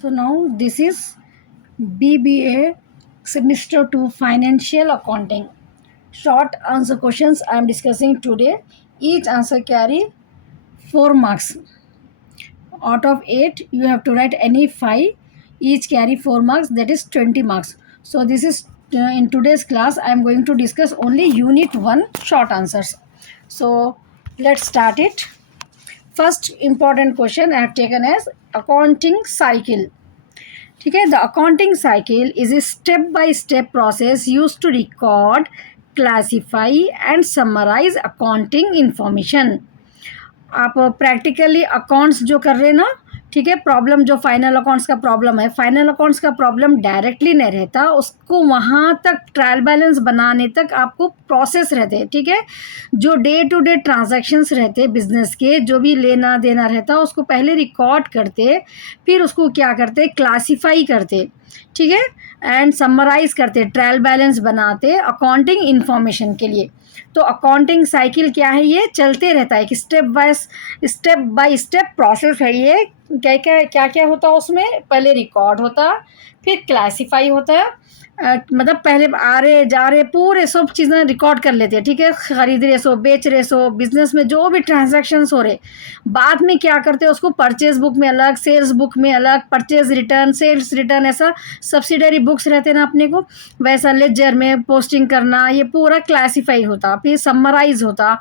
So now this is BBA Semester 2 Financial Accounting. Short answer questions I am discussing today. Each answer carry 4 marks. Out of 8 you have to write any 5. Each carry 4 marks, that is 20 marks. So this is in today's class I am going to discuss only unit 1 short answers. So let's start it. First important question I have taken as accounting cycle. ठीक है, the accounting cycle is a step by step process use to record, classify and summarise accounting information. आप practically accounts जो कर रहे हैं ना, ठीक है, प्रॉब्लम जो फाइनल अकाउंट्स का प्रॉब्लम है, फाइनल अकाउंट्स का प्रॉब्लम डायरेक्टली नहीं रहता, उसको वहाँ तक ट्रायल बैलेंस बनाने तक आपको प्रोसेस रहते हैं. ठीक है, जो डे टू डे ट्रांजैक्शंस रहते बिजनेस के, जो भी लेना देना रहता उसको पहले रिकॉर्ड करते, फिर उसको क्या करते, क्लासीफाई करते, ठीक है, एंड समराइज करते, ट्रायल बैलेंस बनाते अकाउंटिंग इंफॉर्मेशन के लिए. तो अकाउंटिंग साइकिल क्या है, ये चलते रहता है कि स्टेप बाय स्टेप प्रोसेस है ये. क्या क्या होता है उसमें, पहले रिकॉर्ड होता, फिर क्लासीफाई होता है, मतलब पहले आ रहे जा रहे पूरे सब चीज़ें रिकॉर्ड कर लेते हैं. ठीक है, ख़रीद रहे सो, बेच रहे सो, बिजनेस में जो भी ट्रांजैक्शंस हो रहे, बाद में क्या करते हैं उसको परचेज बुक में अलग, सेल्स बुक में अलग, परचेज रिटर्न, सेल्स रिटर्न, ऐसा सब्सिडरी बुक्स रहते हैं ना अपने को, वैसा लेजर में पोस्टिंग करना, ये पूरा क्लासीफाई होता, फिर समराइज होता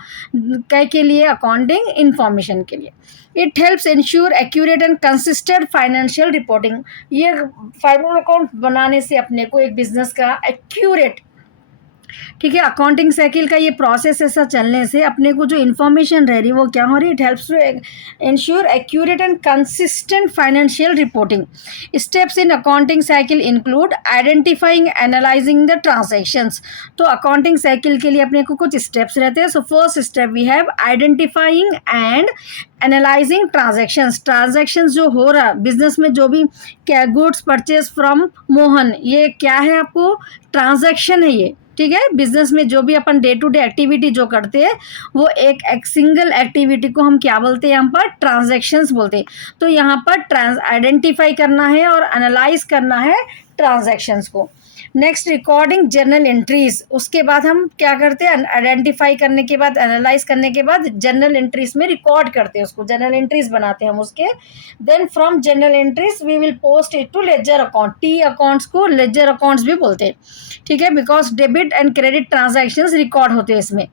के लिए, अकाउंटिंग इंफॉर्मेशन के लिए. It helps ensure accurate and consistent financial reporting. ये फाइनल अकाउंट बनाने से अपने को एक बिजनेस का एक्यूरेट, ठीक है, अकाउंटिंग साइकिल का ये प्रोसेस ऐसा चलने से अपने को जो इन्फॉर्मेशन रह रही वो क्या हो रही, it helps to ensure accurate and consistent financial reporting. Steps in accounting cycle include identifying, analysing the transactions. तो अकाउंटिंग साइकिल के लिए अपने को कुछ स्टेप्स रहते हैं. So first step we have identifying and analysing transactions जो हो रहा बिजनेस में, जो भी क्या गुड्स परचेज फ्रॉम मोहन, ये क्या है, आपको ट्रांजैक्शन है ये. ठीक है, बिजनेस में जो भी अपन डे टू डे एक्टिविटी जो करते हैं वो एक सिंगल एक्टिविटी को हम क्या बोलते हैं, यहाँ पर ट्रांजैक्शंस बोलते हैं. तो यहाँ पर आइडेंटिफाई करना है और एनालाइज करना है ट्रांजैक्शंस को. Next, recording journal entries. उसके बाद हम क्या करते हैं, आइडेंटिफाई करने के बाद, एनालाइज करने के बाद जर्नल एंट्रीज में रिकॉर्ड करते हैं उसको, जर्नल एंट्रीज बनाते हैं हम उसके. Then from journal entries we will post it to ledger account. T accounts को लेजर अकाउंट्स भी बोलते हैं. ठीक है, because debit and credit transactions record होते हैं इसमें,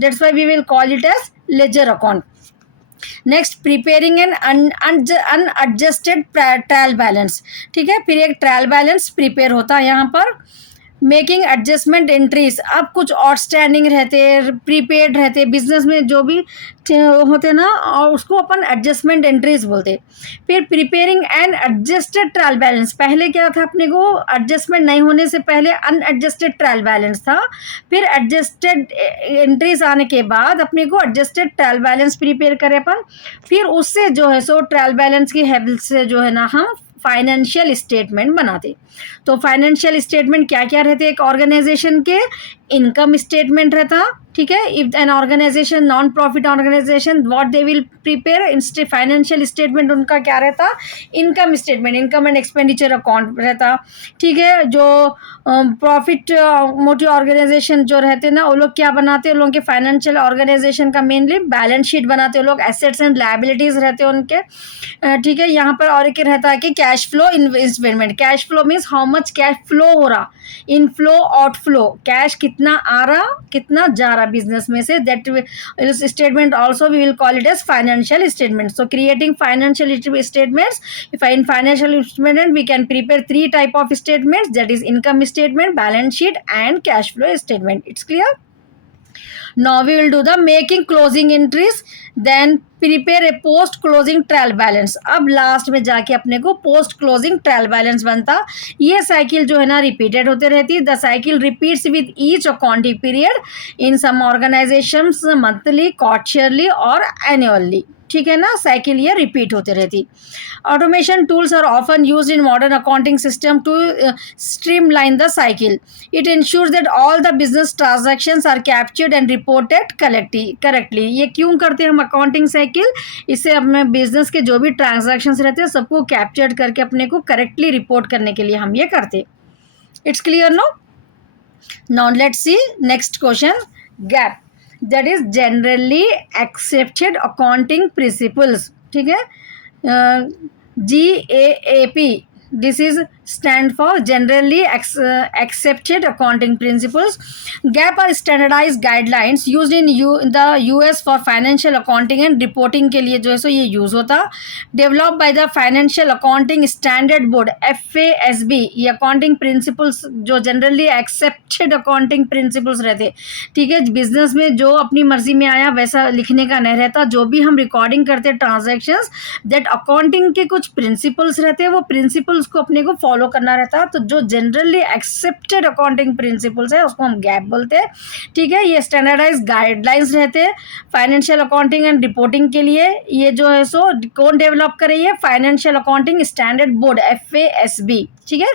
that's why we will call it as ledger account. Next, preparing an unadjusted trial balance. ठीक है, फिर एक ट्रायल बैलेंस प्रिपेयर होता है यहाँ पर. Making adjustment entries. अब कुछ आउटस्टैंडिंग रहते, प्रीपेड रहते, बिजनेस में जो भी होते ना, और उसको अपन एडजस्टमेंट एंट्रीज बोलते. फिर preparing an adjusted trial balance. पहले क्या था, अपने को एडजस्टमेंट नहीं होने से पहले अनएडजस्टेड ट्रायल बैलेंस था. फिर एडजस्टेड एंट्रीज आने के बाद अपने को एडजस्टेड ट्रायल बैलेंस प्रिपेयर करें अपन. फिर उससे जो है सो ट्रायल बैलेंस की हेल्प से जो है ना हम फाइनेंशियल स्टेटमेंट बनाते. तो फाइनेंशियल स्टेटमेंट क्या क्या रहते, एक ऑर्गेनाइजेशन के इनकम स्टेटमेंट रहता. ठीक है, if an organisation non profit organisation, what they will prepare financial statement, उनका क्या रहता, income statement, income and expenditure account रहता. ठीक है, जो प्रॉफिट मोटी ऑर्गेनाइजेशन जो रहते ना, वो लोग क्या बनाते हैं, उन लोगों के फाइनेंशियल ऑर्गेनाइजेशन का मेनली बैलेंस शीट बनाते हैं लोग, एसेट्स एंड लायबिलिटीज रहते हैं उनके. ठीक है, यहाँ पर और एक रहता है कि cash flow investment. Cash flow means how much cash flow हो रहा, इनफ्लो आउटफ्लो, कैश कितना आ रहा कितना जा रहा बिजनेस में से, that statement also we will call it as financial statement. So creating financial statements, in financial statement we can prepare 3 type of statements, that is income statement, balance sheet and cash flow statement. It's clear? Now we will do the making closing entries, then prepare a post closing trial balance. अब last में जाके अपने को post closing trial balance बनता. ये cycle जो है ना रिपीटेड होते रहती. The cycle repeats with each accounting period, in some organisations monthly, quarterly और एनुअली. ठीक है ना, साइकिल ये रिपीट होते रहती. Automation tools are often use in modern accounting system to streamline the cycle. It ensures that all the business transactions are captured and reported correctly. ये क्यों करते हैं हम अकाउंटिंग साइकिल? इससे अपने बिजनेस के जो भी ट्रांजैक्शंस रहते हैं सबको कैप्चर करके अपने को करेक्टली रिपोर्ट करने के लिए हम ये करते. It's clear no? Now let's see next question. GAAP, that is generally accepted accounting principles. ठीक है, GAAP, this is stand for generally accepted accounting principles. GAAP are standardized guidelines used in the US for financial accounting and reporting के लिए जो है सो ये use होता. Develop by the financial accounting standard board FASB. ये accounting principles जो generally accepted accounting principles रहते, ठीक है, बिजनेस में जो अपनी मर्जी में आया वैसा लिखने का नहीं रहता. जो भी हम रिकॉर्डिंग करते ट्रांजेक्शंस, दैट अकाउंटिंग के कुछ प्रिंसिपल्स रहते हैं, वो प्रिंसिपल्स को अपने को फॉलो करना रहता है. तो जो जनरली एक्सेप्टेड अकाउंटिंग प्रिंसिपल्स है उसको हम गैप बोलते हैं. ठीक है, ये स्टैंडर्डाइज गाइडलाइंस रहते हैं फाइनेंशियल अकाउंटिंग एंड रिपोर्टिंग के लिए. ये जो है सो कौन डेवलप करे? ये financial accounting standard board FASB. ठीक है,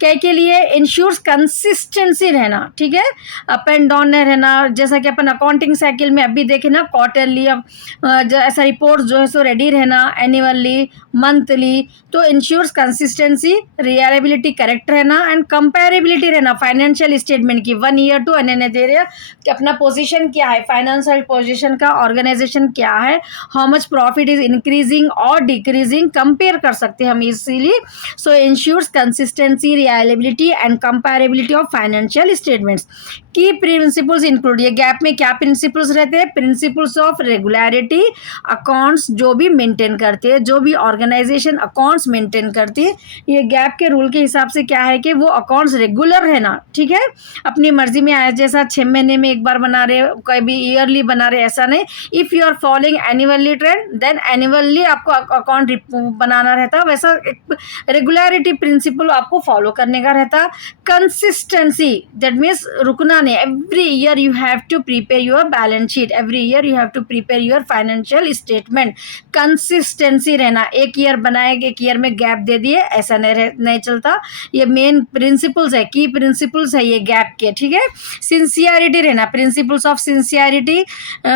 क्या के लिए? इंश्योर्स कंसिस्टेंसी रहना. ठीक है, अप एंड डाउन नहीं रहना. जैसा कि अपन अकाउंटिंग साइकिल में अभी देखे ना, क्वार्टरली ऐसा रिपोर्ट जो है सो रेडी रहना, एनुअली, मंथली. तो इंश्योर्स कंसिस्टेंसी, रिलायबिलिटी करेक्ट रहना एंड कंपेरेबिलिटी रहना फाइनेंशियल स्टेटमेंट की 1 ईयर टू अनदर ईयर कि अपना पोजीशन क्या है, फाइनेंशियल पोजीशन का, ऑर्गेनाइजेशन क्या है, how much profit is increasing और डिक्रीजिंग, कंपेयर कर सकते हैं हम easily. So ensures consistency, reliability and comparability of financial statements. Key principles include, ये गैप में क्या प्रिंसिपल्स रहते हैं? प्रिंसिपल्स ऑफ रेगुलरिटी, अकाउंट्स जो भी मेंटेन करते हैं, जो भी ऑर्गेनाइजेशन अकाउंट्स मेंटेन करती है, ये गैप के रूल के हिसाब से क्या है कि वो अकाउंट्स रेगुलर है ना. ठीक है, अपनी मर्जी में आया, जैसा 6 महीने में एक बार बना रहे, कभी ईयरली बना रहे, ऐसा नहीं. If you are following annually trend then annually आपको अकाउंट बनाना रहता. वैसा एक रेगुलरिटी प्रिंसिपल आपको फॉलो करने का रहता. कंसिस्टेंसी, दैट मीन्स रुकना नहीं. Every year you have to prepare your balance sheet, every year you have to prepare your financial statement. Consistency रहना. एक ईयर बनाए, एक ईयर में गैप दे दिए, ऐसा नहीं चलता. ये मेन प्रिंसिपल्स है, की प्रिंसिपल्स है ये गैप के. ठीक है, सिंसियरिटी रहना, प्रिंसिपल्स ऑफ सिंसियरिटी,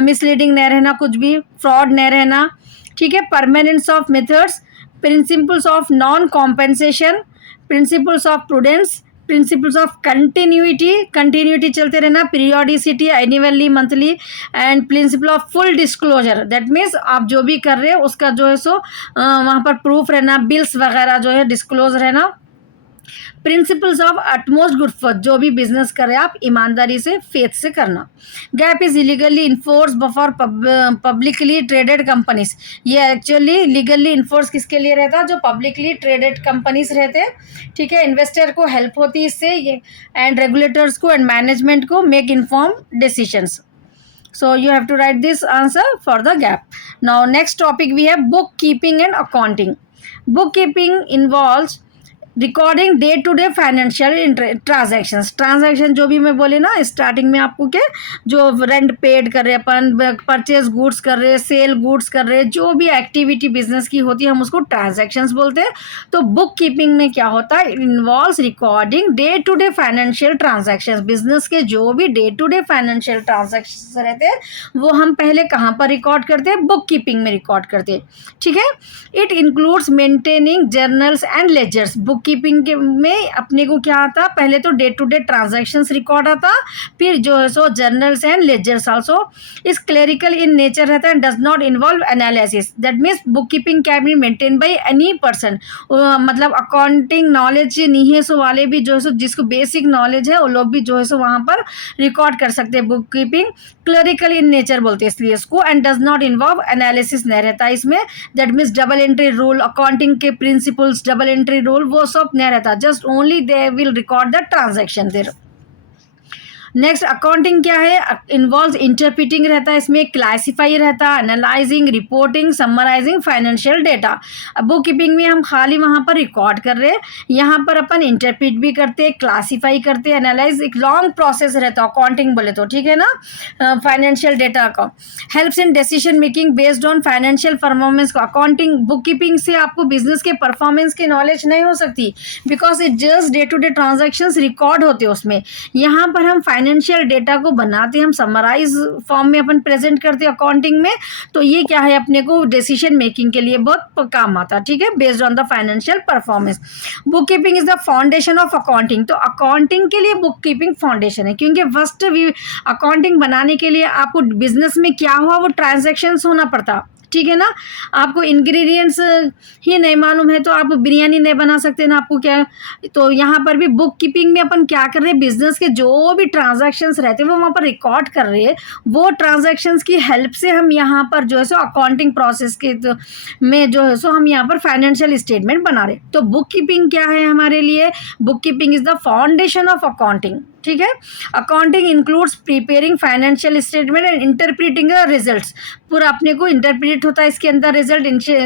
मिसलीडिंग नहीं रहना, कुछ भी फ्रॉड नहीं रहना. ठीक है, permanence of methods, principles of non compensation, principles of prudence, principles of continuity चलते रहना, periodicity annually, monthly, and principle of full disclosure. That means आप जो भी कर रहे हो उसका जो है सो वहाँ पर प्रूफ रहना, बिल्स वगैरह जो है डिस्क्लोज रहना. Principles of utmost good for, जो भी बिजनेस कर रहे हैं आप ईमानदारी से, फेथ से करना. Gap is illegally enforce for publicly traded companies. ये एक्चुअली लीगली इन्फोर्स किसके लिए रहता है? जो पब्लिकली ट्रेडेड कंपनीज रहते हैं. ठीक है, इन्वेस्टर को हेल्प होती है इससे, ये एंड रेगुलेटर्स को एंड मैनेजमेंट को make inform decisions. So you have to write this answer for the gap. Now next topic we have bookkeeping and accounting. Bookkeeping involves recording day to day financial transaction जो भी मैं बोले ना starting में आपको के, जो रेंट पेड कर रहे अपन, परचेज गुड्स कर रहे, सेल गुड्स कर रहे, जो भी एक्टिविटी बिजनेस की होती है हम उसको ट्रांजैक्शंस बोलते हैं. तो बुक कीपिंग में क्या होता है? Involves recording day to day financial transactions. Business के जो भी day to day financial transactions रहते हैं वो हम पहले कहाँ पर रिकॉर्ड करते हैं? बुक कीपिंग में रिकॉर्ड करते हैं. ठीक है, it includes maintaining journals and ledgers. Book keeping में अपने को क्या आता? पहले तो day to day transactions record आता, फिर जो है सो journals and ledgers also. Is clerical in nature रहता है, does not involve analysis. That means book keeping can be maintain by any person. मतलब अकाउंटिंग नॉलेज नहीं है सो वाले भी जो है सो, जिसको बेसिक नॉलेज है वो लोग भी जो है सो वहाँ पर रिकॉर्ड कर सकते हैं. Book keeping clerical in nature बोलते हैं इसलिए इसको, and does not involve analysis नहीं रहता इसमें. That means double entry rule, accounting के प्रिंसिपल्स, डबल एंट्री रूल वो सब नहीं रहता. Just only they will record the transaction there. Next accounting क्या है, इन्वॉल्व इंटरप्रिटिंग रहता है, इसमें क्लासिफाई रहता है, analysing, reporting, summarising financial data. अब बुक कीपिंग में हम खाली वहाँ पर रिकॉर्ड कर रहे हैं, यहाँ पर अपन इंटरप्रिट भी करते हैं, क्लासीफाई करते हैं, एनालाइज, एक लॉन्ग प्रोसेस रहता है अकाउंटिंग बोले तो, ठीक है ना, फाइनेंशियल डेटा का। Helps in decision making based on financial performance को। अकाउंटिंग बुक कीपिंग से आपको बिजनेस के परफॉर्मेंस की नॉलेज नहीं हो सकती, because it just day to day transactions record होते हैं उसमें। यहाँ पर हम फाइनेंशियल डेटा को बनाते हैं, हम समराइज फॉर्म में अपन प्रेजेंट करते हैं अकाउंटिंग में, तो ये क्या है अपने को डिसीजन मेकिंग के लिए बहुत काम आता है, ठीक है, based on the financial performance. Book keeping is the foundation of accounting. तो अकाउंटिंग के लिए बुक कीपिंग फाउंडेशन है, क्योंकि फर्स्ट अकाउंटिंग बनाने के लिए आपको बिजनेस में क्या हुआ वो ट्रांजेक्शन्स होना पड़ता, ठीक है ना। आपको इंग्रेडिएंट्स ही नहीं मालूम है तो आप बिरयानी नहीं बना सकते ना, आपको क्या। तो यहाँ पर भी बुक कीपिंग में अपन क्या कर रहे हैं, बिजनेस के जो भी ट्रांजैक्शंस रहते हैं वो वहाँ पर रिकॉर्ड कर रहे हैं, वो ट्रांजैक्शंस की हेल्प से हम यहाँ पर जो है सो अकाउंटिंग प्रोसेस के में जो है सो हम यहाँ पर फाइनेंशियल स्टेटमेंट बना रहे। तो बुक कीपिंग क्या है हमारे लिए, book keeping is the foundation of accounting, ठीक है। Accounting includes preparing financial statement and interpreting the results. पूरा अपने को इंटरप्रेट होता है इसके अंदर रिजल्ट।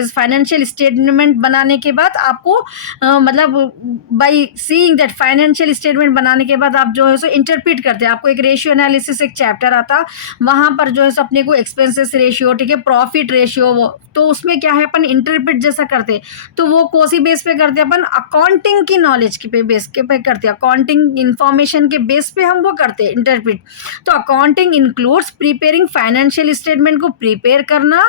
फाइनेंशियल स्टेटमेंट बनाने के बाद आपको मतलब by seeing that financial statement बनाने के बाद आप जो है सो इंटरप्रेट करते हैं। आपको एक रेशियो एनालिसिस एक चैप्टर आता, वहाँ पर जो है सो अपने को एक्सपेंसेस रेशियो, ठीक है, प्रॉफिट रेशियो, वो तो उसमें क्या है अपन इंटरप्रेट जैसा करते, तो वो कोसी बेस पे करते अपन अकाउंटिंग की नॉलेज के पे बेस के पे करते, अकाउंटिंग इंफॉर्मेशन के बेस पे हम वो करते हैं इंटरप्रेट। तो accounting includes preparing financial statement को प्रिपेयर करना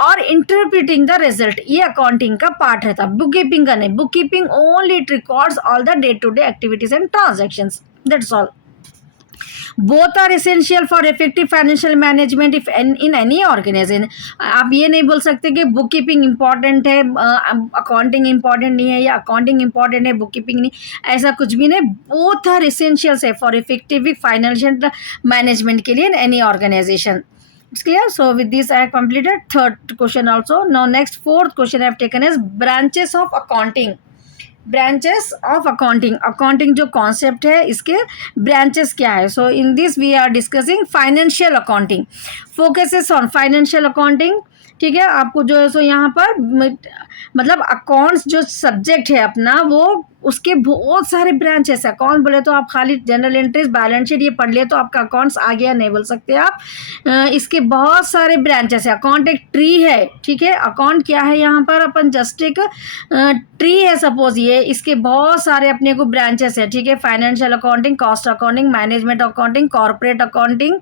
और इंटरप्रिटिंग द रिजल्ट, ये अकाउंटिंग का पार्ट रहता, बुक कीपिंग का नहीं। Book keeping only it records all the day to day activities and transactions, that's all. Both are essential for effective financial management if in any organisation. आप ये नहीं बोल सकते कि बुक कीपिंग इंपॉर्टेंट है, अकाउंटिंग इंपॉर्टेंट नहीं है, या अकाउंटिंग इंपॉर्टेंट है बुक कीपिंग नहीं, ऐसा कुछ भी नहीं। बोथ आर एसेंशियल्स है फॉर इफेक्टिव फाइनेंशियल मैनेजमेंट के लिए in any organisation. It's clear? So with this I have completed third question also. Now next fourth question I have taken is branches of accounting. Branches of accounting, accounting जो concept है इसके branches क्या है। So in this we are discussing financial accounting, focuses on financial accounting, ठीक है। आपको जो है सो यहाँ पर मतलब अकाउंट्स जो सब्जेक्ट है अपना, वो उसके बहुत सारे ब्रांचेस है। अकाउंट बोले तो आप खाली जनरल एंट्रीज, बैलेंस शीट ये पढ़ लिए तो आपका अकाउंट्स आ गया, नहीं बोल सकते आप। इसके बहुत सारे ब्रांचेस है। अकाउंट एक ट्री है, ठीक है। अकाउंट क्या है, यहाँ पर अपन जस्ट एक ट्री है सपोज ये, इसके बहुत सारे अपने को ब्रांचेस है, ठीक है। Financial accounting, cost accounting, management accounting, corporate accounting,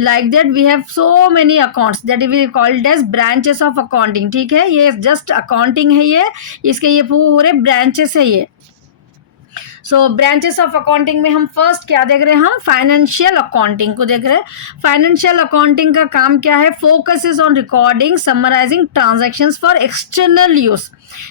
like that we have so many accounts that we called as branches of accounting, ठीक है। ये जस्ट अकाउंटिंग है, ये इसके ये पूरे ब्रांचेस है ये। सो ब्रांचेस ऑफ अकाउंटिंग में हम फर्स्ट क्या देख रहे हैं, हम फाइनेंशियल अकाउंटिंग को देख रहे हैं। फाइनेंशियल अकाउंटिंग का काम क्या है, focus is on recording, summarising transactions for external use,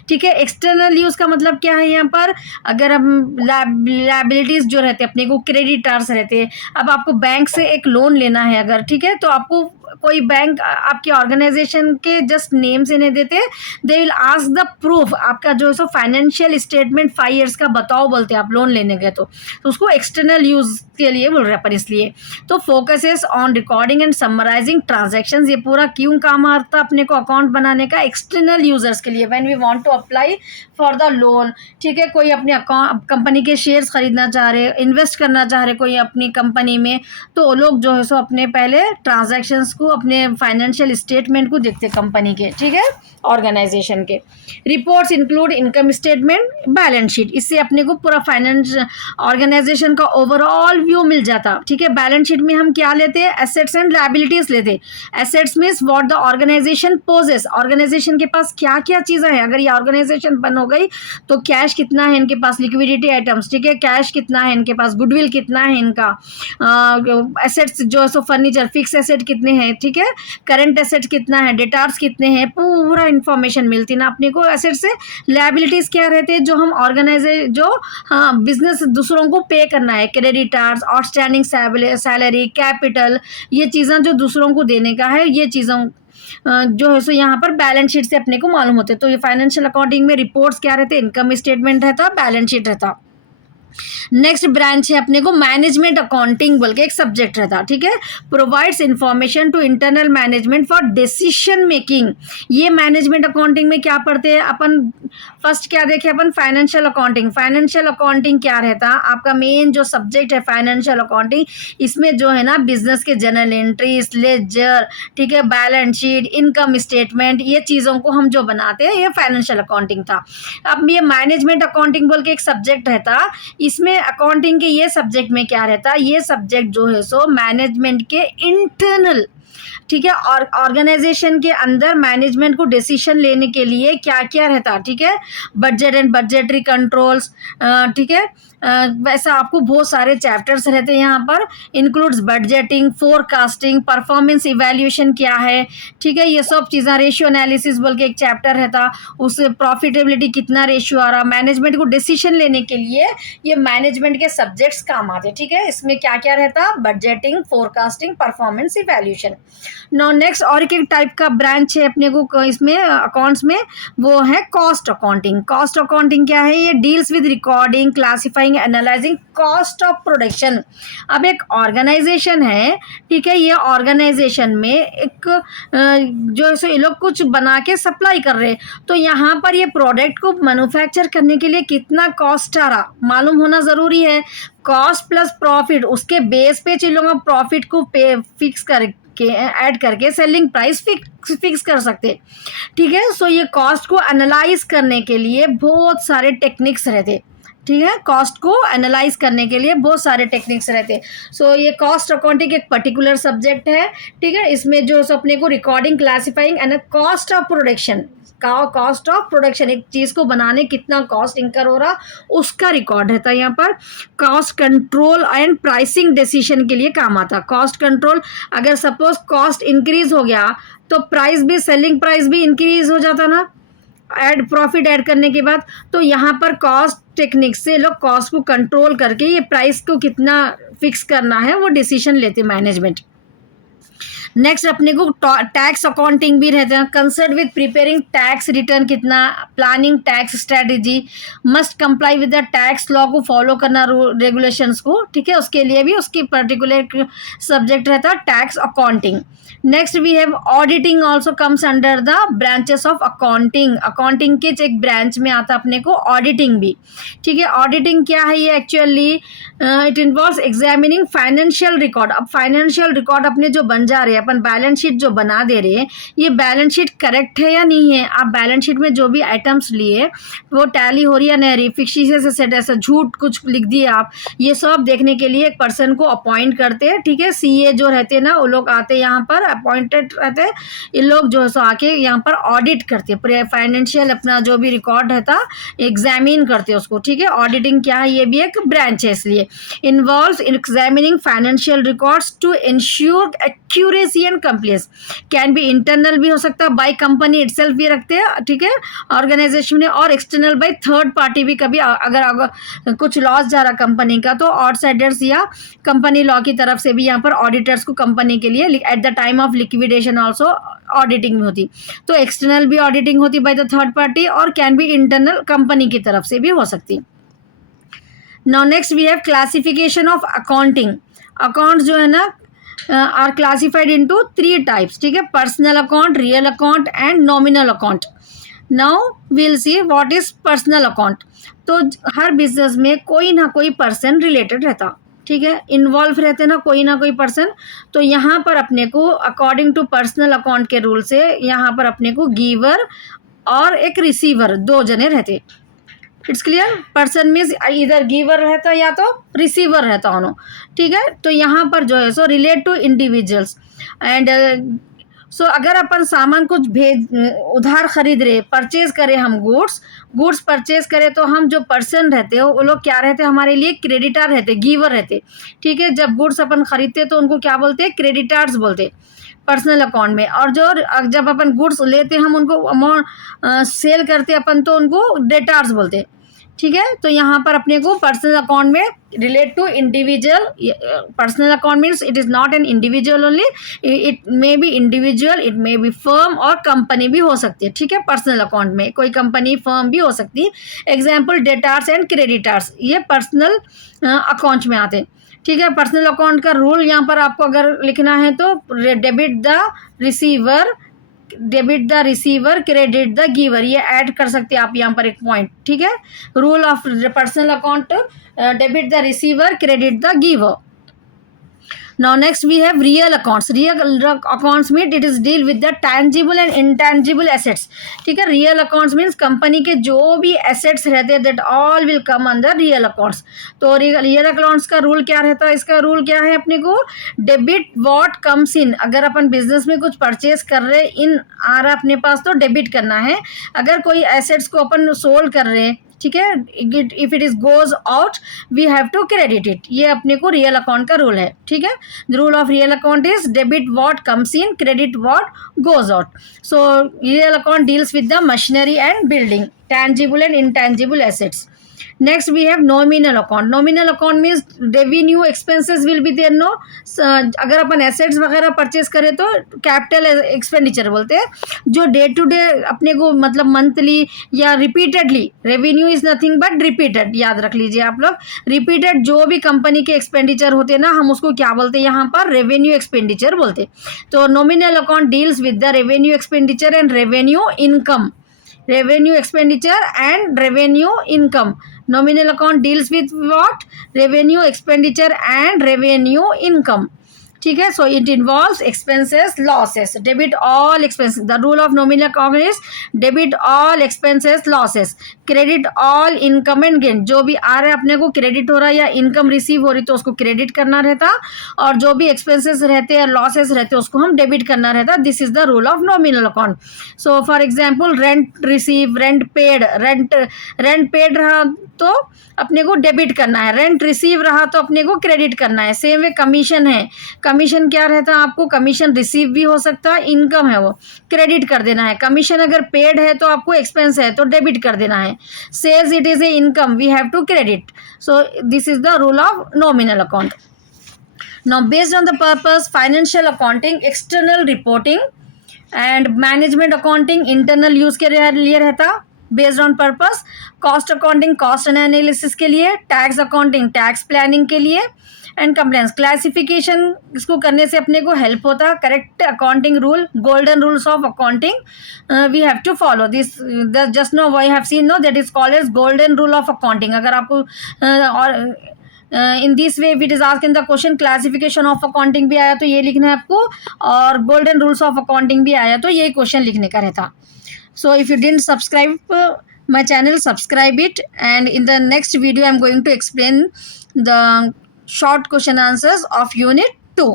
ठीक है। एक्सटर्नल यूज का मतलब क्या है, यहाँ पर अगर हम लायबिलिटीज जो रहते हैं अपने को, क्रेडिटर्स रहते हैं। अब आपको बैंक से एक लोन लेना है अगर, ठीक है, तो आपको कोई बैंक आपके ऑर्गेनाइजेशन के जस्ट नेम से नहीं देते, they will ask the proof, आपका जो है सो फाइनेंशियल स्टेटमेंट 5 ईयर्स का बताओ बोलते हैं आप लोन लेने गए तो उसको एक्सटर्नल यूज के लिए बोल रहे हैं अपन इसलिए। तो focus is on recording and summarising transactions, ये पूरा क्यों काम आता अपने को अकाउंट बनाने का, एक्सटर्नल यूजर्स के लिए, when we want to apply for the loan, ठीक है। कोई अपने कंपनी के शेयर्स खरीदना चाह रहे, इन्वेस्ट करना चाह रहे कोई अपनी कंपनी में, तो लोग जो है सो अपने पहले ट्रांजैक्शंस को, अपने फाइनेंशियल स्टेटमेंट को देखते कंपनी के, ठीक है, ऑर्गेनाइजेशन के। Reports include income statement, balance sheet, इससे अपने को पूरा फाइनेंस ऑर्गेनाइजेशन का ओवरऑल व्यू मिल जाता, ठीक है। बैलेंस शीट में हम क्या लेते हैं, एसेट्स एंड लायबिलिटीज लेते हैं। Assets means what the organisation possess, organisation के पास क्या क्या चीज़ें हैं। अगर ये ऑर्गेनाइजेशन बन हो गई तो कैश कितना है इनके पास, लिक्विडिटी आइटम्स, ठीक है, कैश कितना है इनके पास, गुडविल कितना है इनका, एसेट्स जो सो फर्नीचर, फिक्स एसेट कितने हैं, ठीक है, करंट एसेट कितना है, डेटार्स कितने हैं, पूरा इंफॉर्मेशन मिलती ना अपने को एसेट से। लायबिलिटीज क्या रहते हैं, जो हम ऑर्गेनाइजे जो हाँ बिजनेस दूसरों को पे करना है, क्रेडिटर्स, आउटस्टैंडिंग सैलरी, कैपिटल, ये चीज़ें जो दूसरों को देने का है, ये चीज़ों जो है सो यहाँ पर बैलेंस शीट से अपने को मालूम होते। तो ये फाइनेंशियल अकाउंटिंग में रिपोर्ट्स क्या रहते हैं, इनकम स्टेटमेंट रहता, बैलेंस शीट रहता। नेक्स्ट ब्रांच है अपने को मैनेजमेंट अकाउंटिंग बोल के एक सब्जेक्ट रहता, ठीक है। Provides information to internal management for decision making. ये मैनेजमेंट अकाउंटिंग में क्या पढ़ते हैं अपन, फर्स्ट क्या देखे अपन, फाइनेंशियल अकाउंटिंग। फाइनेंशियल अकाउंटिंग क्या रहता, आपका मेन जो सब्जेक्ट है फाइनेंशियल अकाउंटिंग, इसमें जो है ना बिजनेस के जनरल एंट्रीज, लेजर, ठीक है, बैलेंस शीट, इनकम स्टेटमेंट, ये चीज़ों को हम जो बनाते हैं ये फाइनेंशियल अकाउंटिंग था। अब ये मैनेजमेंट अकाउंटिंग बोल के एक सब्जेक्ट रहता, इसमें अकाउंटिंग के ये सब्जेक्ट में क्या रहता, ये सब्जेक्ट जो है सो मैनेजमेंट के इंटरनल, ठीक है, और ऑर्गेनाइजेशन के अंदर मैनेजमेंट को डिसीजन लेने के लिए क्या क्या रहता, ठीक है, बजट एंड बजटरी कंट्रोल्स, ठीक है, वैसा आपको बहुत सारे चैप्टर्स रहते हैं यहाँ पर। Includes budgeting, forecasting, performance evaluation क्या है, ठीक है, ये सब चीज़ें, रेशियो एनालिसिस बोल के एक चैप्टर रहता, उससे प्रॉफिटेबिलिटी कितना रेशियो आ रहा, मैनेजमेंट को डिसीजन लेने के लिए ये मैनेजमेंट के सब्जेक्ट्स काम आते, ठीक है। इसमें क्या क्या रहता, budgeting, forecasting, performance evaluation. Now next और एक टाइप का ब्रांच है अपने को इसमें अकाउंट्स में, वो है कॉस्ट अकाउंटिंग। कॉस्ट अकाउंटिंग क्या है, ये deals with recording, classifying, analysing cost of production. अब एक ऑर्गेनाइजेशन है, ठीक है, ये ऑर्गेनाइजेशन में एक जो सो ये लोग कुछ बना के सप्लाई कर रहे हैं, तो यहाँ पर ये प्रोडक्ट को मैन्युफैक्चर करने के लिए कितना कॉस्ट आ रहा मालूम होना ज़रूरी है। कॉस्ट प्लस प्रॉफिट, उसके बेस पे चलोगे प्रॉफिट को पे फिक्स करके ऐड करके सेलिंग प्राइस फिक्स कर सकते, ठीक है। सो ये कॉस्ट को एनालाइज करने के लिए बहुत सारे टेक्निक्स रहते, ठीक है, कॉस्ट को एनालाइज करने के लिए बहुत सारे टेक्निक्स रहते। सो ये कॉस्ट अकाउंटिंग एक पर्टिकुलर सब्जेक्ट है, ठीक है। इसमें जो अपने को recording, classifying and cost of production, cost of production, एक चीज़ को बनाने कितना कॉस्ट इंकर हो रहा उसका रिकॉर्ड रहता है यहाँ पर। Cost control and pricing decision के लिए काम आता। कॉस्ट कंट्रोल, अगर सपोज कॉस्ट इंक्रीज हो गया तो प्राइस भी, सेलिंग प्राइस भी इंक्रीज हो जाता ना, ऐड प्रॉफिट ऐड करने के बाद। तो यहाँ पर कॉस्ट टेक्निक से लोग कॉस्ट को कंट्रोल करके ये प्राइस को कितना फिक्स करना है वो डिसीजन लेते मैनेजमेंट। नेक्स्ट अपने को टैक्स अकाउंटिंग भी रहता है, concern with preparing tax return कितना, planning tax strategy, must comply with the tax law को फॉलो करना, रेगुलेशंस को, ठीक है, उसके लिए भी उसकी पर्टिकुलर सब्जेक्ट रहता है tax accounting. Next we have auditing also comes under the branches of accounting. Accounting के एक ब्रांच में आता अपने को ऑडिटिंग भी, ठीक है। ऑडिटिंग क्या है, ये actually it involves examining financial record. अब फाइनेंशियल रिकॉर्ड अपने जो बन जा रहे हैं, अपन बैलेंस शीट जो बना दे रहे हैं, ये बैलेंस शीट करेक्ट है या नहीं है। आप बैलेंस शीट में जो भी आइटम्स लिए वो टैली हो रही है नहीं रही, फिक्सिस से सेट, ऐसा झूठ कुछ लिख दिए आप, ये सब देखने के लिए एक पर्सन को अपॉइंट करते हैं, ठीक है। सीए जो रहते हैं ना, वो लोग आते हैं यहाँ पर, अपॉइंटेड रहते हैं, ये लोग जो है सो आके यहाँ पर ऑडिट करते हैं, फाइनेंशियल अपना जो भी रिकॉर्ड रहता एग्जामिन करते हैं उसको, ठीक है। ऑडिटिंग क्या है, ये भी एक ब्रांच है, इसलिए involves examining financial records to ensure accuracy and completeness. Can be internal भी हो सकता है, बाय कंपनी इटसेल्फ भी रखते हैं, ठीक है, ऑर्गेनाइजेशन में, और एक्सटर्नल बाय थर्ड पार्टी भी। कभी अगर कुछ लॉस जा रहा कंपनी का तो आउटसाइडर्स या कंपनी लॉ की तरफ से भी यहाँ पर ऑडिटर्स को कंपनी के लिए at the time of liquidation also auditing में होती। तो एक्सटर्नल भी ऑडिटिंग होती बाय द थर्ड पार्टी, और कैन बी इंटरनल कंपनी की तरफ से भी हो सकती। Now next we have classification of accounting. Account जो है ना आर क्लासिफाइड इनटू 3 टाइप्स, ठीक है, personal account, real account and nominal account. Now we'll see what is personal account. तो हर बिजनेस में कोई ना कोई पर्सन रिलेटेड रहता, ठीक है, इन्वॉल्व रहते ना कोई पर्सन। तो यहाँ पर अपने को अकॉर्डिंग टू पर्सनल अकाउंट के रूल से यहाँ पर अपने को गिवर और एक रिसीवर 2 जने रहते। इट्स क्लियर, पर्सन मीन्स इधर गिवर रहता या तो रिसीवर रहता उन्हों, ठीक है। तो यहाँ पर जो है so relate to individuals and so अगर अपन सामान कुछ उधार खरीद रहे, परचेज करें, हम गुड्स परचेज करें, तो हम जो पर्सन रहते हो वो लोग क्या रहते हैं, हमारे लिए क्रेडिटर रहते, गिवर रहते, ठीक है। जब गुड्स अपन खरीदते तो उनको क्या बोलते हैं, क्रेडिटर्स बोलते पर्सनल अकाउंट में। और जो जब अपन गुड्स लेते हम उनको अमाउंट सेल करते अपन तो उनको डेटार्स बोलते, ठीक है। तो यहाँ पर अपने को पर्सनल अकाउंट में relate to individual, personal account means it is not an individual only, it may be individual, it may be firm और कंपनी भी हो सकती है। ठीक है, पर्सनल अकाउंट में कोई कंपनी फर्म भी हो सकती है। एग्जाम्पल डेटार्स एंड क्रेडिटार्स, ये पर्सनल अकाउंट में आते हैं। ठीक है, पर्सनल अकाउंट का रूल यहाँ पर आपको अगर लिखना है तो debit the receiver credit the giver, ये ऐड कर सकते हैं आप यहाँ पर एक पॉइंट। ठीक है, rule of personal account, debit the receiver credit the giver. Now next we have real accounts. Real accounts mean it is deal with the tangible and intangible assets. ठीक है, real accounts means कंपनी के जो भी assets रहते हैं that all will come under real accounts. तो real accounts का rule क्या रहता है, इसका रूल क्या है अपने को, डेबिट वॉट कम्स इन, अगर अपन बिजनेस में कुछ परचेज कर रहे इन आ रहा है अपने पास तो डेबिट करना है, अगर कोई एसेट्स को अपन सोल्ड कर रहे हैं, ठीक है, if it is goes out we have to credit it, ये अपने को रियल अकाउंट का रूल है। ठीक है, the rule of real account is debit what comes in credit what goes out. So real account deals with the machinery and building, tangible and intangible assets. Next we have nominal account. Nominal account means revenue expenses will be there, no, अगर अपन assets वगैरह purchase करें तो capital expenditure बोलते हैं, जो day to day अपने को मतलब मंथली या repeatedly, revenue is nothing but repeated, याद रख लीजिए आप लोग, रिपीटेड जो भी कंपनी के एक्सपेंडिचर होते हैं ना, हम उसको क्या बोलते हैं यहाँ पर, रेवेन्यू एक्सपेंडिचर बोलते हैं। तो nominal account deals with the revenue expenditure and revenue income, revenue expenditure and revenue income. Nominal account deals with what, revenue expenditure and revenue income. ठीक है, so it involves expenses losses, debit all expenses, the rule of nominal account is debit all expenses losses, credit all income and gain, जो भी आ रहा है अपने को credit हो रहा है या इनकम रिसीव हो रही तो उसको क्रेडिट करना रहता, और जो भी एक्सपेंसेस रहते हैं लॉसेस रहते हैं उसको हम डेबिट करना रहता। This is the rule of nominal account. So for example rent receive, rent paid रहा तो अपने को डेबिट करना है, रेंट रिसीव रहा तो अपने को क्रेडिट करना है। सेम वे कमीशन है, कमीशन क्या रहता है आपको, कमीशन रिसीव भी हो सकता है, इनकम है वो क्रेडिट कर देना है। कमीशन अगर पेड है तो आपको एक्सपेंस है तो डेबिट कर देना है। Sales it is a income, we have to credit. So this is the rule of nominal account. Now based on the purpose, financial accounting external reporting and management accounting internal use के लिए रहता। Based on purpose, cost accounting cost analysis के लिए, tax accounting tax planning के लिए, and complaints classification इसको करने से अपने को हेल्प होता है। Correct accounting rule, golden rules of accounting we have to follow this, just know we have seen know that is called as golden rule of accounting. अगर आपको और in this way it is asked in the question, classification of accounting भी आया तो ये लिखना है आपको, और गोल्डन रूल्स ऑफ अकाउंटिंग भी आया तो ये क्वेश्चन लिखने का रहता। So if you didn't subscribe my channel, subscribe it, and in the next video I'm going to explain the short question answers of unit 2.